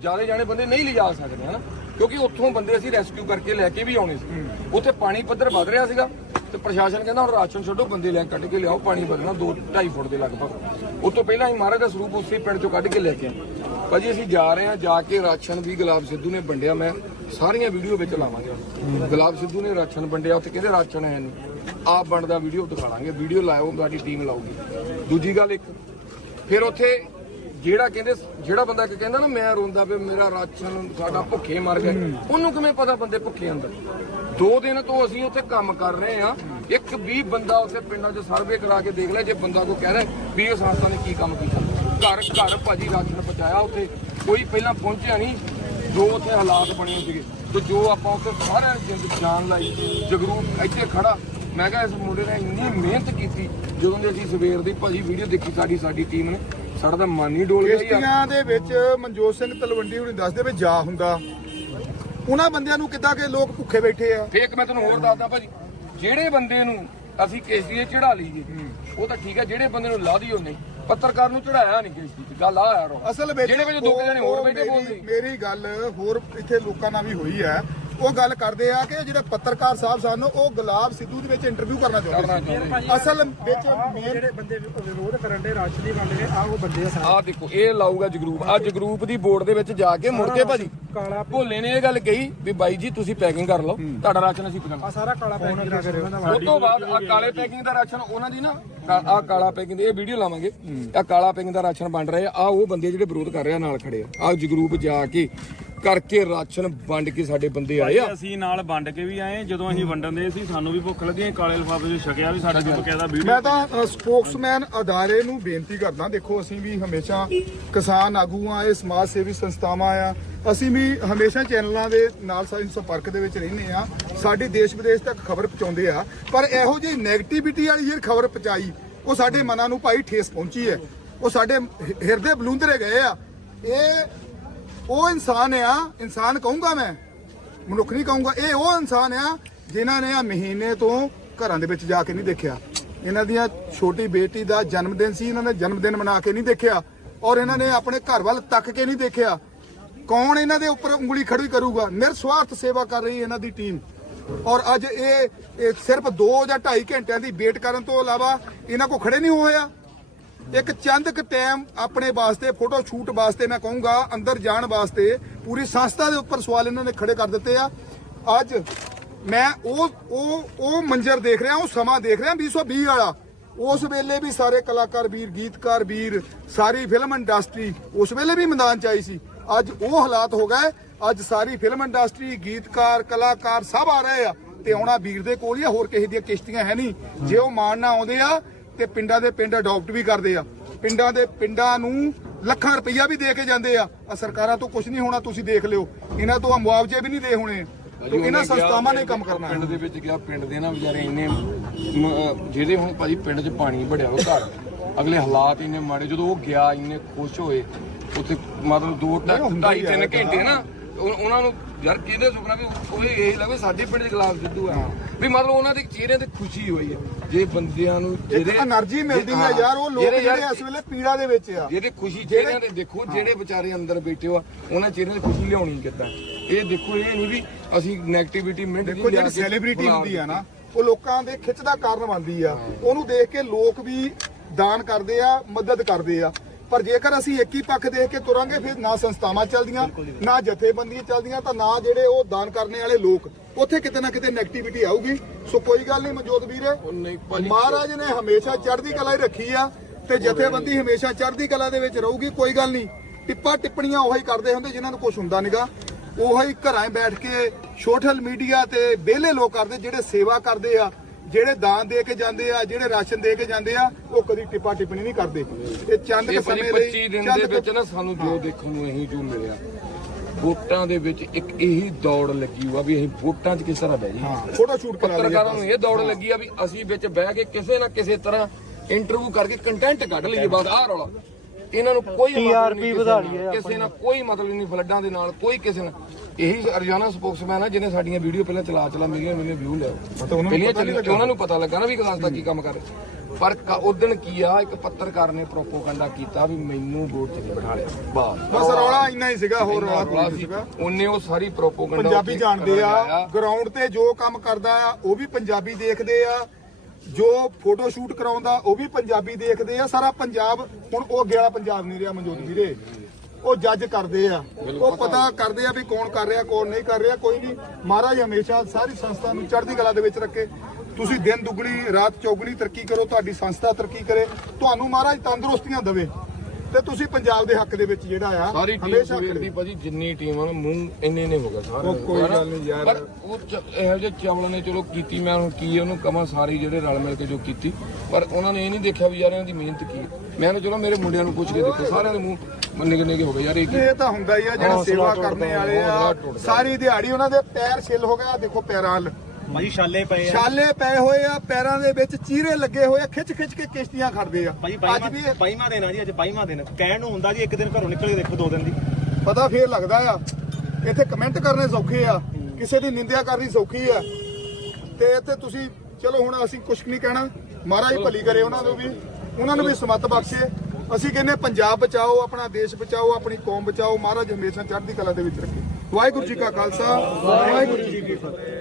ਜ਼ਿਆਦਾ ਜਾਣੇ ਬੰਦੇ ਨਹੀਂ ਲਿਜਾ ਸਕਦੇ ਹਨਾ? ਕਿਉਂਕਿ ਉੱਥੋਂ ਬੰਦੇ ਅਸੀਂ ਰੈਸਕਿਊ ਕਰਕੇ ਲੈ ਕੇ ਵੀ ਆਉਣੇ ਸੀ। ਉੱਥੇ ਪਾਣੀ ਪੱਧਰ ਵੱਧ ਰਿਹਾ ਸੀਗਾ ਤੇ ਪ੍ਰਸ਼ਾਸਨ ਕਹਿੰਦਾ ਹੁਣ ਰਾਸ਼ਨ ਛੱਡੋ ਬੰਦੇ ਲੈ ਕੱਢ ਕੇ ਲਿਆਓ ਪਾਣੀ ਵਧਣਾ 2 2.5 ਫੁੱਟ ਦੇ ਲਗਭਗ। ਉਸ ਤੋਂ ਪਹਿਲਾਂ ਅਸੀਂ ਮਹਾਰਾਜ ਦਾ ਸਰੂਪ ਉਸੇ ਪਿੰਡ ਚੋਂ ਕੱਢ ਕੇ ਲੈ ਕੇ ਆਏ। ਭਾਜੀ ਅਸੀਂ ਜਾ ਰਹੇ ਹਾਂ ਜਾ ਕੇ ਰਾਸ਼ਨ ਵੀ ਗੁਲਾਬ ਸਿੱਧੂ ਨੇ ਵੰਡਿਆ ਮੈਂ ਸਾਰੀਆਂ ਵੀਡੀਓ ਵਿੱਚ ਲਾਵਾਂਗੇ। ਗੁਲਾਬ ਸਿੱਧੂ ਨੇ ਰਾਸ਼ਨ ਵੰਡਿਆ ਉੱਥੇ ਕਹਿੰਦੇ ਰਾਸ਼ਨ ਹੈ ਨਹੀਂ। ਆਪ ਬਣਦਾ ਵੀਡੀਓ ਦਿਖਾਵਾਂਗੇ ਵੀਡੀਓ ਲਾਇਓ ਤੁਹਾਡੀ ਟੀਮ ਲਾਊਗੀ। ਦੂਜੀ ਗੱਲ ਇੱਕ ਫਿਰ ਉੱਥੇ ਜਿਹੜਾ ਕਹਿੰਦੇ ਜਿਹੜਾ ਬੰਦਾ ਇੱਕ ਕਹਿੰਦਾ ਨਾ, ਮੈਂ ਰੋਂਦਾ ਵੀ ਮੇਰਾ ਰਾਸ਼ਨ ਸਾਡਾ ਭੁੱਖੇ ਮਰ ਗਏ ਉਹਨੂੰ ਕਿਵੇਂ ਪਤਾ ਬੰਦੇ ਭੁੱਖੇ ਅੰਦਰ? ਦੋ ਦਿਨ ਤੋਂ ਅਸੀਂ ਉੱਥੇ ਕੰਮ ਕਰ ਰਹੇ ਆ ਇੱਕ ਵੀ ਬੰਦਾ ਉੱਥੇ ਪਿੰਡਾਂ 'ਚ ਸਰਵੇ ਕਰਾ ਕੇ ਦੇਖ ਲੈ, ਜੇ ਬੰਦਾ ਕੋ ਕਹਿ ਰਿਹਾ ਵੀ ਇਹ ਸੰਸਥਾ ਨੇ ਕੀ ਕੰਮ ਕੀਤਾ। ਘਰ ਘਰ ਭਾਜੀ ਰਾਸ਼ਨ ਪਹੁੰਚਾਇਆ ਉੱਥੇ। ਕੋਈ ਪਹਿਲਾਂ ਪਹੁੰਚਿਆ ਨਹੀਂ। ਜੋ ਉੱਥੇ ਹਾਲਾਤ ਬਣੇ ਸੀਗੇ। ਤੇ ਜੋ ਆਪਾਂ ਉੱਥੇ ਸਾਰੇ ਜਿੰਦ ਜਾਨ ਲਾਈ। ਜਗਰੂਪ ਇੱਥੇ ਖੜਾ। ਮੈਂ ਕਿਹਾ ਇਸ ਮੁੰਡੇ ਨੇ ਇੰਨੀ ਮਿਹਨਤ ਕੀਤੀ। ਜਦੋਂ ਦੀ ਅਸੀਂ ਸਵੇਰ ਦੀ ਭਾਜੀ ਵੀਡੀਓ ਦੇਖੀ, ਸਾਡੀ ਸਾਡੀ ਟੀਮ ਨੇ। ਸਾਡਾ ਤਾਂ ਮਨ ਹੀ ਡੋਲ ਗਿਆ ਯਾਰ। ਕਿਸ਼ਤੀਆਂ ਦੇ ਵਿੱਚ ਮਨਜੋਤ ਸਿੰਘ ਤਲਵੰਡੀ ਹੁਣੀ ਦੱਸਦੇ ਵੀ ਜਾ ਹੁੰਦਾ। ਉਹਨਾਂ ਬੰਦਿਆਂ ਨੂੰ ਕਿੱਦਾਂ ਕਿ ਲੋਕ ਭੁੱਖੇ ਬੈਠੇ ਆ? ਫੇਕ ਮੈਂ ਤੁਹਾਨੂੰ ਹੋਰ ਦੱਸਦਾ ਭਾਜੀ ਜਿਹੜੇ ਬੰਦੇ ਨੂੰ ਅਸੀਂ ਕਿਸ਼ਤੀ 'ਤੇ ਚੜਾ ਲਈਏ ਉਹ ਤਾਂ ਠੀਕ ਹੈ ਜਿਹੜੇ ਬੰਦੇ ਨੂੰ ਲਾ ਦਿਓ ਨਹੀਂ। ਪੱਤਰਕਾਰ ਨੂੰ ਚੜਾਇਆ ਨਹੀਂ ਕਿਸ਼ਤੀ 'ਚ ਗੱਲ ਆ ਯਾਰ। ਅਸਲ ਵਿੱਚ ਜਿਹੜੇ ਵਿੱਚ ਦੋ ਕੁ ਜਣੇ ਹੋਰ ਬੈਠੇ ਬੋਲਦੇ। ਮੇਰੀ ਗੱਲ ਹੋਰ ਇੱਥੇ ਲੋਕਾਂ ਨਾਲ ਵੀ ਹੋਈ ਹੈ। ਉਹ ਗੱਲ ਕਰਦੇ ਆ ਕਿ ਜਿਹੜੇ ਪੱਤਰਕਾਰ ਸਾਹਿਬ ਸਨ ਉਹ ਗੁਲਾਬ ਸਿੱਧੂ ਦੇ ਵਿੱਚ ਇੰਟਰਵਿਊ ਕਰਨਾ ਚਾਹੁੰਦੇ ਸੀ। ਅਸਲ ਵਿੱਚ ਜਿਹੜੇ ਬੰਦੇ ਵਿਰੋਧ ਕਰਨ ਦੇ ਰਾਸ਼ਨ ਦੀ ਵੰਡ ਕੇ ਆ ਉਹ ਬੰਦੇ ਆ ਸਾਰੇ। ਆਹ ਦੇਖੋ ਇਹ ਲਾਊਗਾ ਜਗਰੂਪ। ਆ ਜਗਰੂਪ ਦੀ ਬੋਰਡ ਦੇ ਵਿੱਚ ਜਾ ਕੇ ਮੁੜ ਕੇ ਭਾਜੀ ਕਾਲਾ ਭੋਲੇ ਨੇ ਇਹ ਗੱਲ ਕਹੀ ਵੀ ਬਾਈ ਜੀ ਤੁਸੀਂ ਪੈਕਿੰਗ ਕਰ ਲਓ ਤੁਹਾਡਾ ਰਾਸ਼ਨ ਅਸੀਂ ਆ ਪਕਾਂਗੇ ਸਾਰਾ ਕਾਲਾ ਪੈਕਿੰਗ ਦਾ ਕਰਿਓ। ਉਹਨਾਂ ਦਾ ਉਸ ਤੋਂ ਬਾਅਦ ਆ ਕਾਲੇ ਪੈਕਿੰਗ ਦਾ ਰਾਸ਼ਨ ਉਹਨਾਂ ਦੀ ਨਾ ਆ ਕਾਲਾ ਪੈਕਿੰਗ ਦੀ ਇਹ ਵੀਡੀਓ ਲਾਵਾਂਗੇ। ਆ ਕਾਲਾ ਪੈਕਿੰਗ ਦਾ ਰਾਸ਼ਨ ਵੰਡ ਰਹੇ ਆ। ਆਹ ਉਹ ਬੰਦੇ ਜਿਹੜੇ ਵਿਰੋਧ ਕਰ ਰਹੇ ਆ ਨਾਲ ਖੜੇ ਆ। ਆ ਜਗਰੂਪ ਜਾ ਕੇ ਕਰਕੇ ਰਾਸ਼ਨ ਵੰਡ ਕੇ ਸਾਡੇ ਬੰਦੇ ਆਏ ਆ। ਅਸੀਂ ਨਾਲ ਵੰਡ ਕੇ ਵੀ ਆਏ ਜਦੋਂ ਅਸੀਂ ਵੰਡਣ ਦੇ ਸੀ ਸਾਨੂੰ ਵੀ ਭੁੱਖ ਲੱਗੀ ਕਾਲੇ ਲਿਫਾਫੇ 'ਚ ਛਕਿਆ ਵੀ ਸਾਡੇ ਕੋਲ ਬਕਾਇਦਾ ਵੀਡੀਓ। ਮੈਂ ਤਾਂ ਸਪੋਕਸਮੈਨ ਅਦਾਰੇ ਨੂੰ ਬੇਨਤੀ ਕਰਦਾ ਦੇਖੋ ਅਸੀਂ ਵੀ ਹਮੇਸ਼ਾ ਕਿਸਾਨ ਆਗੂ ਆ ਇਹ ਸਮਾਜ ਸੇਵੀ ਸੰਸਥਾਵਾਂ ਆ। ਅਸੀਂ ਵੀ ਹਮੇਸ਼ਾ ਚੈਨਲਾਂ ਦੇ ਨਾਲ ਸਾਡੇ ਸੰਪਰਕ ਦੇ ਵਿੱਚ ਰਹਿੰਦੇ ਆ। ਸਾਡੀ ਦੇਸ਼ ਵਿਦੇਸ਼ ਤੱਕ ਖਬਰ ਪਹੁੰਚਾਉਂਦੇ ਆ। ਪਰ ਇਹੋ ਜਿਹੀ 네ਗੇਟਿਵਿਟੀ ਵਾਲੀ ਜਿਹੜੀ ਖਬਰ ਪਹੁੰਚਾਈ ਉਹ ਸਾਡੇ ਮਨਾਂ ਨੂੰ ਭਾਈ ਠੇਸ ਪਹੁੰਚੀ ਹੈ। ਉਹ ਸਾਡੇ ਹਿਰਦੇ ਬਲੂੰਦਰੇ ਗਏ ਆ। ਇਹ ਉਹ ਇਨਸਾਨ ਆ, ਇਨਸਾਨ ਕਹੂੰਗਾ ਮੈਂ, ਮਨੁੱਖ ਨਹੀਂ ਕਹੂੰਗਾ। ਇਹ ਉਹ ਇਨਸਾਨ ਆ ਜਿਨ੍ਹਾਂ ਨੇ ਆ ਮਹੀਨੇ ਤੋਂ ਘਰਾਂ ਦੇ ਵਿੱਚ ਜਾ ਕੇ ਨਹੀਂ ਦੇਖਿਆ। ਇਹਨਾਂ ਦੀਆਂ ਛੋਟੀ ਬੇਟੀ ਦਾ ਜਨਮ ਦਿਨ ਸੀ, ਇਹਨਾਂ ਨੇ ਜਨਮ ਦਿਨ ਮਨਾ ਕੇ ਨਹੀਂ ਦੇਖਿਆ। ਔਰ ਇਹਨਾਂ ਨੇ ਆਪਣੇ ਘਰ ਵੱਲ ਤੱਕ ਕੇ ਨਹੀਂ ਦੇਖਿਆ। ਕੌਣ ਇਹਨਾਂ ਦੇ ਉੱਪਰ ਉਂਗਲੀ ਖੜੀ ਕਰੂਗਾ? ਨਿਰਸਵਾਰਥ ਸੇਵਾ ਕਰ ਰਹੀ ਇਹਨਾਂ ਦੀ ਟੀਮ ਔਰ ਅੱਜ ਇਹ ਇਹ ਸਿਰਫ 2 ਜਾਂ 2.5 ਘੰਟਿਆਂ ਦੀ ਵੇਟ ਕਰਨ ਤੋਂ ਇਲਾਵਾ ਇਹਨਾਂ ਕੋ ਖੜੇ ਨਹੀਂ ਹੋਇਆ ਇੱਕ ਚੰਦਕ ਕ ਟਾਈਮ ਆਪਣੇ ਵਾਸਤੇ ਫੋਟੋ ਸ਼ੂਟ ਵਾਸਤੇ ਮੈਂ ਕਹੂੰਗਾ, ਅੰਦਰ ਜਾਣ ਵਾਸਤੇ ਪੂਰੀ ਸੰਸਥਾ ਦੇ ਉੱਪਰ ਸਵਾਲ ਇਹਨਾਂ ਨੇ ਖੜੇ ਕਰ ਦਿੱਤੇ ਆ। ਅੱਜ ਮੈਂ ਉਹ ਉਹ ਉਹ ਮੰਜ਼ਰ ਦੇਖ ਰਿਹਾ, ਉਹ ਸਮਾਂ ਦੇਖ ਰਿਹਾ 2020 ਵਾਲਾ। ਉਸ ਵੇਲੇ ਵੀ ਸਾਰੇ ਕਲਾਕਾਰ ਵੀਰ, ਗੀਤਕਾਰ ਵੀਰ, ਸਾਰੀ ਫਿਲਮ ਇੰਡਸਟਰੀ ਉਸ ਵੇਲੇ ਵੀ ਮੈਦਾਨ ਚ ਆਈ ਸੀ। ਅੱਜ ਉਹ ਹਾਲਾਤ ਹੋ ਗਏ, ਅੱਜ ਸਾਰੀ ਫਿਲਮ ਇੰਡਸਟਰੀ ਗੀਤਕਾਰ, ਕਲਾਕਾਰ ਸਭ ਆ ਰਹੇ ਆ ਤੇ ਆਉਣਾ ਵੀਰ ਦੇ ਕੋਲ ਹੀ ਆ, ਹੋਰ ਕਿਸੇ ਦੀਆਂ ਕਿਸ਼ਤੀਆਂ ਹੈ ਨਹੀਂ। ਜੇ ਉਹ ਮਾਣ ਨਾ ਆਉਂਦੇ ਆ ਤੇ ਪਿੰਡਾਂ ਦੇ ਪਿੰਡ ਅਡਾਪਟ ਵੀ ਕਰਦੇ ਆ। ਪਿੰਡਾਂ ਦੇ ਪਿੰਡਾਂ ਨੂੰ ਲੱਖਾਂ ਰੁਪਈਆ ਵੀ ਦੇ ਕੇ ਜਾਂਦੇ ਆ। ਆ ਸਰਕਾਰਾਂ ਤੋਂ ਕੁਝ ਨਹੀਂ ਹੋਣਾ ਤੁਸੀਂ ਦੇਖ ਲਿਓ। ਇਹਨਾਂ ਤੋਂ ਆ ਮੁਆਵਜ਼ੇ ਵੀ ਨਹੀਂ ਦੇ ਹੋਣੇ। ਤੋਂ ਇਹਨਾਂ ਸੰਸਥਾਵਾਂ ਨੇ ਕੰਮ ਕਰਨਾ। ਪਿੰਡ ਦੇ ਵਿੱਚ ਗਿਆ ਪਿੰਡ ਦੇ ਨਾ ਵਿਚਾਰੇ ਇੰਨੇ ਜਿਹਦੇ ਹੁਣ ਭਾਜੀ ਪਿੰਡ 'ਚ ਪਾਣੀ ਵੜਿਆ ਉਹ ਘਰ ਅਗਲੇ ਹਾਲਾਤ ਇੰਨੇ ਮਾੜੇ ਜਦੋਂ ਉਹ ਗਿਆ ਇੰਨੇ ਖੁਸ਼ ਹੋਏ ਉੱਥੇ ਮਤਲਬ 2 ਢਾਈ 3 ਘੰਟੇ ਨਾ ਉਹ- ਉਹਨਾਂ ਨੂੰ ਯਾਰ ਕਿਹਦੇ ਸੁਪਨਾ ਵੀ ਉਹ ਇਹ ਲੱਗੇ ਸਾਡੇ ਪਿੰਡ ਦੇ ਗੁਲਾਬ ਸਿੱਧੂ ਆ। ਵੀ ਮਤਲਬ ਉਹਨਾਂ ਦੇ ਚਿਹਰੇ ਤੇ ਖੁਸ਼ੀ ਹੋਈ ਹੈ। ਜੇ ਬੰਦਿਆਂ ਨੂੰ ਇੱਕ એનર્ਜੀ ਮਿਲਦੀ ਹੈ ਯਾਰ ਉਹ ਲੋਕ ਜਿਹੜੇ ਇਸ ਵੇਲੇ ਪੀੜਾ ਦੇ ਵਿੱਚ ਆ। ਜਿਹਦੇ ਖੁਸ਼ੀ ਚਿਹਰਿਆਂ ਤੇ ਦੇਖੋ ਜਿਹੜੇ ਵਿਚਾਰੇ ਅੰਦਰ ਬੈਠੇ ਆ ਉਹਨਾਂ ਚਿਹਰਿਆਂ ਤੇ ਖੁਸ਼ੀ ਲਿਆਉਣੀ ਕਿੱਦਾਂ? ਇਹ ਦੇਖੋ ਇਹ ਨਹੀਂ ਵੀ ਅਸੀਂ ਨੈਗੇਟਿਵਿਟੀ ਮਿੰਟ ਦੇਖੋ ਜਿਹੜੀ ਸੈਲੀਬ੍ਰਿਟੀ ਹੁੰਦੀ ਆ ਨਾ ਉਹ ਲੋਕਾਂ ਦੇ ਖਿੱਚ ਦਾ ਕਾਰਨ ਬਣਦੀ ਆ। ਉਹਨੂੰ ਦੇਖ ਕੇ ਲੋਕ ਵੀ ਦਾਨ ਕਰਦੇ ਆ ਮਦਦ ਕਰਦੇ ਆ। ਪਰ ਜੇਕਰ ਅਸੀਂ ਇੱਕ ਹੀ ਪੱਖ ਦੇਖ ਕੇ ਤੁਰਾਂਗੇ ਫਿਰ ਨਾ ਸੰਸਥਾਵਾਂ ਚੱਲਦੀਆਂ ਨਾ ਜਥੇਬੰਦੀਆਂ ਚੱਲਦੀਆਂ ਤਾਂ ਨਾ ਜਿਹੜੇ ਉਹ ਦਾਨ ਕਰਨੇ ਵਾਲੇ ਲੋਕ ਉੱਥੇ ਕਿਤੇ ਨਾ ਕਿਤੇ ਨੈਗੇਟਿਵਿਟੀ ਆਊਗੀ। ਸੋ ਕੋਈ ਗੱਲ ਨਹੀਂ ਮਨਜੋਤ ਵੀਰ ਮਹਾਰਾਜ ਨੇ ਹਮੇਸ਼ਾ ਚੜ੍ਹਦੀ ਕਲਾ ਹੀ ਰੱਖੀ ਆ ਤੇ ਜਥੇਬੰਦੀ ਹਮੇਸ਼ਾ ਚੜ੍ਹਦੀ ਕਲਾ ਦੇ ਵਿੱਚ ਰਹੂਗੀ ਕੋਈ ਗੱਲ ਨਹੀਂ। ਟਿੱਪਾ ਟਿੱਪਣੀਆਂ ਉਹੀ ਕਰਦੇ ਹੁੰਦੇ ਜਿਨ੍ਹਾਂ ਨੂੰ ਕੁਝ ਹੁੰਦਾ ਨਹੀਂਗਾ ਉਹੀ ਘਰਾਂ ਬੈਠ ਕੇ ਸੋਸ਼ਲ ਮੀਡੀਆ ਤੇ ਵਿਹਲੇ ਲੋਕ ਕਰਦੇ ਜਿਹੜੇ ਸੇਵਾ ਕਰਦੇ ਆ। ਜਿਹੜੇ ਦਾਨ ਦੇ ਕੇ ਜਾਂਦੇ ਆ ਜਿਹੜੇ ਰਾਸ਼ਨ ਦੇ ਕੇ ਜਾਂਦੇ ਆ ਉਹ ਕਦੀ ਟਿੱਪਾ ਟਿੱਪਣੀ ਨਹੀਂ ਕਰਦੇ। ਇਹ ਚੰਦ ਕੁ ਸਮੇਂ 25 ਲਈ ਦਿਨ ਚੰਦ ਦੇ ਵਿੱਚ ਨਾ ਸਾਨੂੰ ਜੋ ਦੇਖਣ ਨੂੰ ਇਹੀ ਜੋ ਮਿਲਿਆ। ਵੋਟਾਂ ਦੇ ਵਿੱਚ ਇੱਕ ਇਹੀ ਦੌੜ ਲੱਗੀ ਹੋਆ ਵੀ ਅਸੀਂ ਵੋਟਾਂ 'ਚ ਕਿਸ ਤਰ੍ਹਾਂ ਬਹਿ ਜੀ ਫੋਟੋ ਸ਼ੂਟ ਕਰਾ ਪੱਤਰਕਾਰਾਂ ਲਈਏ ਨੂੰ ਇਹ ਦੌੜ ਲੱਗੀ ਆ ਵੀ ਅਸੀਂ ਵਿੱਚ ਬਹਿ ਕੇ ਕਿਸੇ ਨਾ ਕਿਸੇ ਤਰ੍ਹਾਂ ਇੰਟਰਵਿਊ ਕਰਕੇ ਕੰਟੈਂਟ ਕੱਢ ਲਈਏ ਬਸ ਆਹ ਰੌਲਾ। ਇਹਨਾਂ ਨੂੰ ਕੋਈ ਟੀਆਰਪੀ ਵਧਾ ਲਈਏ ਕਿਸੇ ਨਾਲ ਕੋਈ ਮਤਲਬ ਨਹੀਂ ਫਲੱਡਾਂ ਦੇ ਨਾਲ ਕੋਈ ਕਿਸੇ ਨਾਲ। ਇਹੀ ਅਰਜਾਨਾ ਸਪੋਕਸਮੈਨ ਆ ਜਿਹਨੇ ਸਾਡੀਆਂ ਵੀਡੀਓ ਪਹਿਲਾਂ ਚਲਾ ਚਲਾ ਮਿਲੀਆਂ ਮਿਲੀਆਂ ਵਿਊ ਲਿਆ ਤਾਂ ਉਹਨਾਂ ਨੂੰ ਪਹਿਲੀਆਂ ਚੱਲੀਆਂ, ਉਹਨਾਂ ਨੂੰ ਪਤਾ ਲੱਗਾ ਨਾ ਵੀ ਕਿਸਾਨ ਦਾ ਕੀ ਕੰਮ ਕਰ ਰਿਹਾ। ਪਰ ਉਦੋਂ ਕੀ ਆ ਇੱਕ ਪੱਤਰਕਾਰ ਨੇ ਪ੍ਰੋਪੋਗੰਡਾ ਕੀਤਾ ਵੀ ਮੈਨੂੰ ਵੋਟ ਤੇ ਨਹੀਂ ਬਿਠਾ ਲਿਆ। ਬਸ। ਬਸ ਰੌਲਾ ਇੰਨਾ ਹੀ ਸੀਗਾ ਹੋਰ ਰੌਲਾ ਕੋਈ ਨਹੀਂ ਸੀਗਾ। ਉਹਨੇ ਉਹ ਸਾਰੀ ਪ੍ਰੋਪੋਗੰਡਾ ਪੰਜਾਬੀ ਜਾਣਦੇ ਆ। ਗਰਾਊਂਡ ਤੇ ਜੋ ਕੰਮ ਕਰਦਾ ਆ ਉਹ ਵੀ ਪੰਜਾਬੀ ਦੇਖਦੇ ਆ। ਜੋ ਫੋਟੋ ਸ਼ੂਟ ਕਰਾਉਂਦਾ ਉਹ ਵੀ ਪੰਜਾਬੀ ਦੇਖਦੇ ਆ ਸਾਰਾ ਪੰਜਾਬ ਹੁਣ ਉਹ ਅੱਗੇ ਵਾਲਾ ਪੰਜਾਬ ਨਹੀਂ ਰਿਹਾ ਮਨਜੋਤ ਵੀਰੇ। ਉਹ ਜੱਜ ਕਰਦੇ ਆ। ਉਹ ਪਤਾ ਕਰਦੇ ਆ ਵੀ ਕੌਣ ਕਰ ਰਿਹਾ ਕੌਣ ਨਹੀਂ ਕਰ ਰਿਹਾ ਕੋਈ ਨਹੀਂ। ਮਹਾਰਾਜ ਹਮੇਸ਼ਾ ਸਾਰੀ ਸੰਸਥਾ ਨੂੰ ਚੜ੍ਹਦੀ ਕਲਾ ਦੇ ਵਿੱਚ ਰੱਖੇ। ਤੁਸੀਂ ਦਿਨ ਦੁਗਣੀ ਰਾਤ ਚੌਗਣੀ ਤਰੱਕੀ ਕਰੋ ਤੁਹਾਡੀ ਸੰਸਥਾ ਤਰੱਕੀ ਕਰੇ। ਤੁਹਾਨੂੰ ਮਹਾਰਾਜ ਤੰਦਰੁਸਤੀਆਂ ਦੇਵੇ। ਤੇ ਤੁਸੀਂ ਪੰਜਾਬ ਦੇ ਹੱਕ ਦੇ ਵਿੱਚ ਜਿਹੜਾ ਆ ਸਾਰੀ ਟੀਮ ਹਮੇਸ਼ਾ ਸਵੇਰ ਖੜੇ। ਦੀ ਭਾਜੀ ਜਿੰਨੀ ਟੀਮ ਆ ਨਾ ਮੂੰਹ ਇੰਨੇ ਨੇ ਹੋ ਗਿਆ ਸਾਰੇ। ਉਹ ਕੋਈ ਗੱਲ ਨਹੀਂ ਯਾਰ। ਪਰ ਉਹ ਚ- ਇਹੋ ਜਿਹੇ ਚਾਵਲ ਨੇ ਚਲੋ ਕੀਤੀ ਮੈਂ ਹੁਣ ਕੀ ਉਹਨੂੰ ਕਵਾਂ ਸਾਰੇ ਜਿਹੜੇ ਰਲ ਮਿਲ ਕੇ ਜੋ ਕੀਤੀ। ਪਰ ਉਹਨਾਂ ਨੇ ਇਹ ਨਹੀਂ ਦੇਖਿਆ ਵੀ ਯਾਰ ਇਹਨਾਂ ਦੀ ਮਿਹਨਤ ਕੀ ਹੈ ਮੈਂ ਤਾਂ ਚਲੋ ਮੇਰੇ ਮੁੰਡਿਆਂ ਨੂੰ ਪੁੱਛ ਕੇ ਦੇਖੋ ਸਾਰਿਆਂ ਦੇ ਮੂੰਹ ਨਿੱਕੇ ਨਿੱਕੇ ਹੋ ਗਏ ਯਾਰ ਇਹ ਕੀ? ਇਹ ਤਾਂ ਹੁੰਦਾ ਹੀ ਆ ਜਿਹੜਾ ਸੇਵਾ ਕਰਨੇ ਵਾਲੇ ਆ ਸਾਰੀ ਦਿਹਾੜੀ ਉਹਨਾਂ ਦੇ ਪੈਰ ਛਿੱਲ ਹੋ ਗਿਆ ਦੇਖੋ ਪੈਰਾਂ ਵੱਲ। ਭਾਜੀ ਛਾਲੇ ਪਏ ਆ। ਛਾਲੇ ਪਏ ਹੋਏ ਆ ਪੈਰਾਂ ਦੇ ਵਿੱਚ ਚੀਰੇ ਲੱਗੇ ਹੋਏ ਆ ਖਿੱਚ ਖਿੱਚ ਕੇ ਕਿਸ਼ਤੀਆਂ ਖੜਦੇ ਆ। ਭਾਜੀ ਅੱਜ ਵੀ ਬਾਈਵਾਂ ਦਿਨ ਆ ਜੀ ਅੱਜ ਬਾਈਵਾਂ ਦਿਨ। ਕਹਿਣ ਨੂੰ ਹੁੰਦਾ ਜੀ ਇੱਕ ਦਿਨ ਘਰੋਂ ਨਿਕਲ ਕੇ ਦੇਖੋ ਦੋ ਦਿਨ ਦੀ। ਪਤਾ ਫੇਰ ਲੱਗਦਾ ਆ ਇੱਥੇ ਕਮੈਂਟ ਕਰਨੇ ਸੌਖੇ ਆ ਕਿਸੇ ਦੀ ਨਿੰਦਿਆ ਕਰਨੀ ਸੌਖੀ ਆ। ਤੇ ਇੱਥੇ ਤੁਸੀਂ ਚਲੋ ਹੁਣ ਅਸੀਂ ਕੁਛ ਨਹੀਂ ਕਹਿਣਾ ਮਹਾਰਾਜ ਭਲੀ ਕਰੇ ਉਹਨਾਂ ਨੂੰ ਵੀ ਉਹਨਾਂ ਨੂੰ ਵੀ ਸਮਤ ਬਖਸ਼ੇ। ਅਸੀਂ ਕਹਿੰਦੇ ਪੰਜਾਬ ਬਚਾਓ ਆਪਣਾ ਦੇਸ਼ ਬਚਾਓ ਆਪਣੀ ਕੌਮ ਬਚਾਓ ਮਹਾਰਾਜ ਹਮੇਸ਼ਾ ਚੜ੍ਹਦੀ ਕਲਾ ਦੇ ਵਿੱਚ ਰੱਖੇ। ਵਾਹਿਗੁਰੂ ਜੀ ਕਾ ਖਾਲਸਾ ਵਾਹਿਗੁਰੂ ਜੀ ਕੀ ਫਤਿਹ।